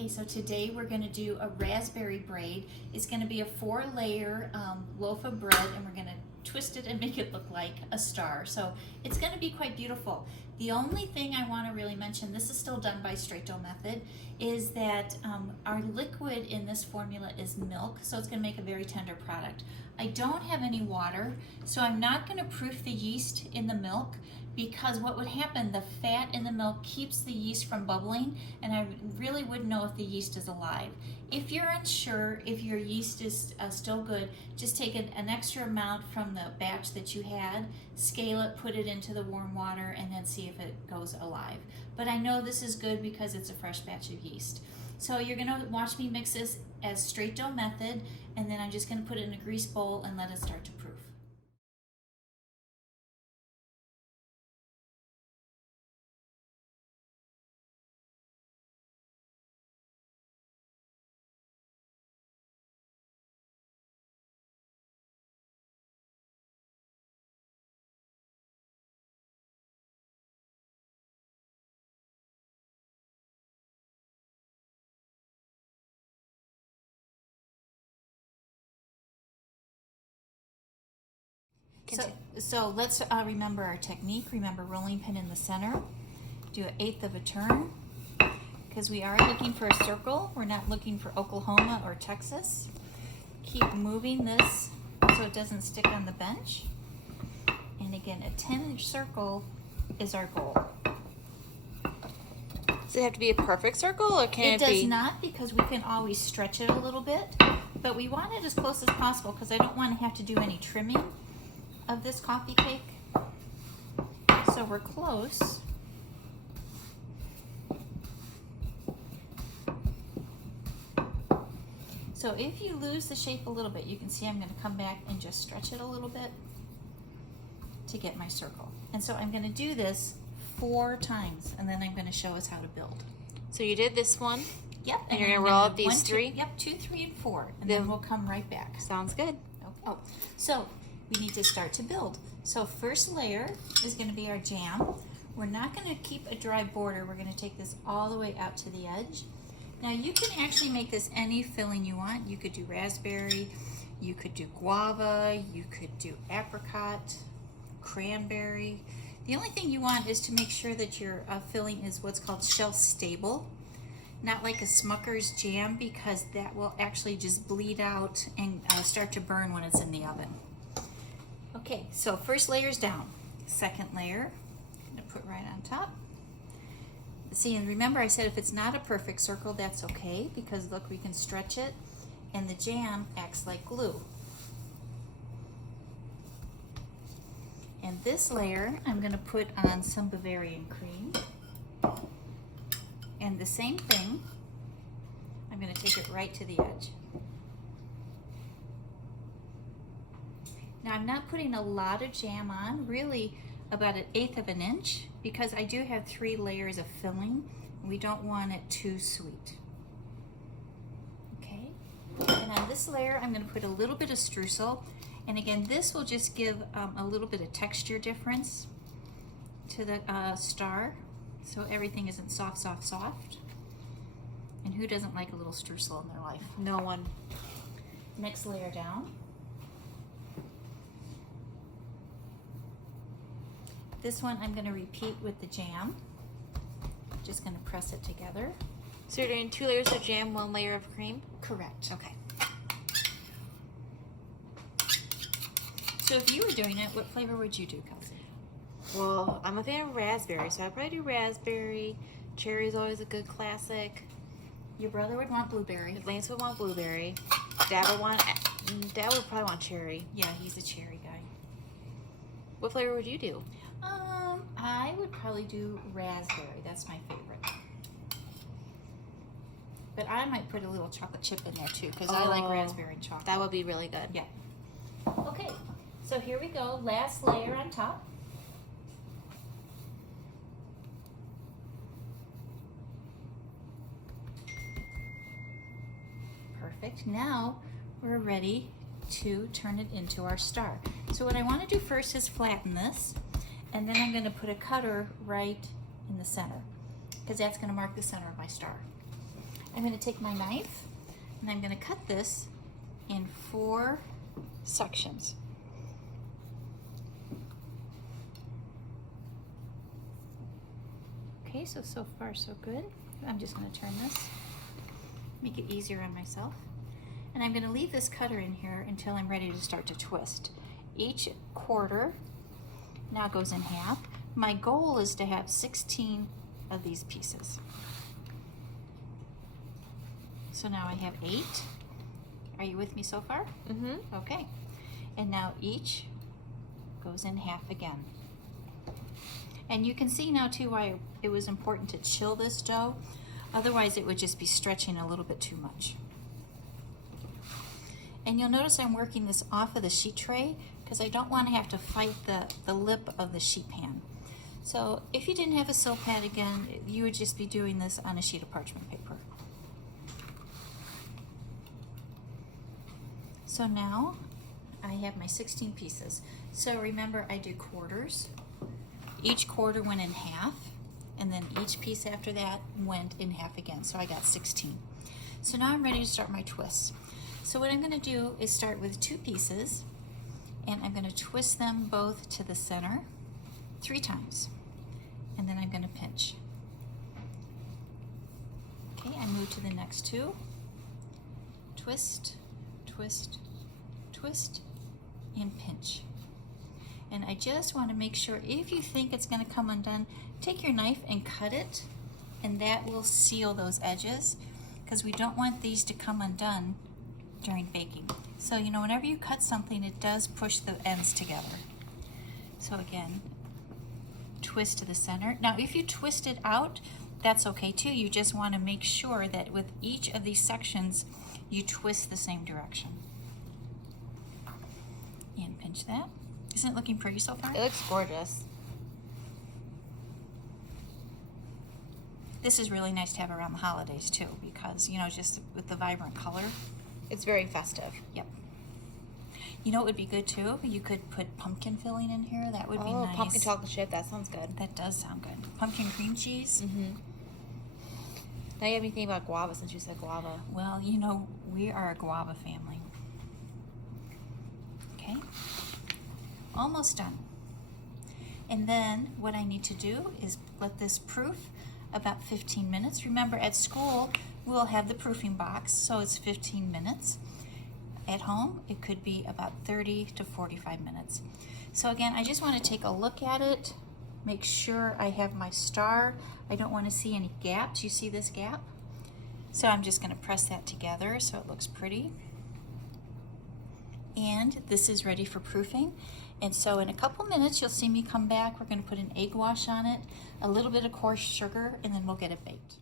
Okay, so today we're going to do a raspberry braid. It's going to be a 4-layer loaf of bread, and we're going to twist it and make it look like a star. So it's going to be quite beautiful. The only thing I want to really mention, this is still done by straight dough method, is that our liquid in this formula is milk, so it's going to make a very tender product. I don't have any water, so I'm not going to proof the yeast in the milk, because what would happen, the fat in the milk keeps the yeast from bubbling, and I really wouldn't know if the yeast is alive. If you're unsure if your yeast is still good, just take an extra amount from the batch that you had, scale it, put it into the warm water, and then see if it goes alive. But I know this is good because it's a fresh batch of yeast. So you're gonna watch me mix this as straight dough method, and then I'm just gonna put it in a grease bowl and let it start to proof. So let's remember our technique. Remember, rolling pin in the center. Do 1/8 of a turn, because we are looking for a circle. We're not looking for Oklahoma or Texas. Keep moving this so it doesn't stick on the bench. And again, a 10-inch circle is our goal. Does it have to be a perfect circle, or can it be? It does not, because we can always stretch it a little bit, but we want it as close as possible because I don't want to have to do any trimming of this coffee cake. So we're close. So if you lose the shape a little bit, you can see I'm going to come back and just stretch it a little bit to get my circle. And so I'm going to do this 4 times, and then I'm going to show us how to build. So you did this one? Yep. And you're going to roll up these 1, 3? 2, yep, 2, 3, and 4, and then we'll come right back. Sounds good. Okay. Oh, so we need to start to build. So first layer is going to be our jam. We're not going to keep a dry border. We're going to take this all the way out to the edge. Now you can actually make this any filling you want. You could do raspberry, you could do guava, you could do apricot, cranberry. The only thing you want is to make sure that your filling is what's called shelf stable, not like a Smucker's jam, because that will actually just bleed out and start to burn when it's in the oven. Okay, so first layer's down. Second layer, I'm gonna put right on top. See, and remember I said if it's not a perfect circle, that's okay, because look, we can stretch it, and the jam acts like glue. And this layer, I'm going to put on some Bavarian cream. And the same thing, I'm going to take it right to the edge. Now I'm not putting a lot of jam on, really about 1/8 of an inch, because I do have 3 layers of filling. We don't want it too sweet. Okay, and on this layer I'm going to put a little bit of streusel, and again this will just give a little bit of texture difference to the star, so everything isn't soft, soft, soft. And who doesn't like a little streusel in their life? No one. Next layer down. This one I'm going to repeat with the jam. Just going to press it together. So you're doing 2 layers of jam, 1 layer of cream? Correct. Okay. So if you were doing it, what flavor would you do, Kelsey? Well, I'm a fan of raspberry, so I'd probably do raspberry. Cherry is always a good classic. Your brother would want blueberry. Lance would want blueberry. Dad would probably want cherry. Yeah, he's a cherry guy. What flavor would you do? I would probably do raspberry. That's my favorite. But I might put a little chocolate chip in there too, because I like raspberry and chocolate. That would be really good. Yeah. Okay, so here we go. Last layer on top. Perfect. Now we're ready to turn it into our star. So what I want to do first is flatten this, and then I'm going to put a cutter right in the center, because that's going to mark the center of my star. I'm going to take my knife and I'm going to cut this in 4 sections. Okay, so far so good. I'm just going to turn this, make it easier on myself. And I'm going to leave this cutter in here until I'm ready to start to twist. Each quarter now goes in half. My goal is to have 16 of these pieces. So now I have 8. Are you with me so far? Mm-hmm. Okay. And now each goes in half again. And you can see now too why it was important to chill this dough. Otherwise it would just be stretching a little bit too much. And you'll notice I'm working this off of the sheet tray because I don't want to have to fight the lip of the sheet pan. So if you didn't have a sill pad again, you would just be doing this on a sheet of parchment paper. So now I have my 16 pieces. So remember, I do quarters. Each quarter went in half, and then each piece after that went in half again. So I got 16. So now I'm ready to start my twists. So what I'm going to do is start with 2 pieces, and I'm going to twist them both to the center 3 times, and then I'm going to pinch. Okay, I move to the next 2. Twist, twist, twist, and pinch. And I just want to make sure, if you think it's going to come undone, take your knife and cut it, and that will seal those edges, because we don't want these to come undone during baking. So you know, whenever you cut something, it does push the ends together. So again, twist to the center. Now if you twist it out, that's okay too. You just want to make sure that with each of these sections you twist the same direction. And pinch that. Isn't it looking pretty so far? It looks gorgeous. This is really nice to have around the holidays too, because you know, just with the vibrant color. It's very festive. Yep. You know what would be good too? You could put pumpkin filling in here. That would be nice. Pumpkin chocolate chip. That sounds good. That does sound good. Pumpkin cream cheese. Mm-hmm. Now you have me thinking about guava since you said guava. Well, you know, we are a guava family. Okay. Almost done. And then what I need to do is let this proof about 15 minutes. Remember, at school, we'll have the proofing box, so it's 15 minutes. At home, it could be about 30 to 45 minutes. So again, I just want to take a look at it, make sure I have my star. I don't want to see any gaps. You see this gap? So I'm just going to press that together so it looks pretty. And this is ready for proofing. And so in a couple minutes, you'll see me come back. We're going to put an egg wash on it, a little bit of coarse sugar, and then we'll get it baked.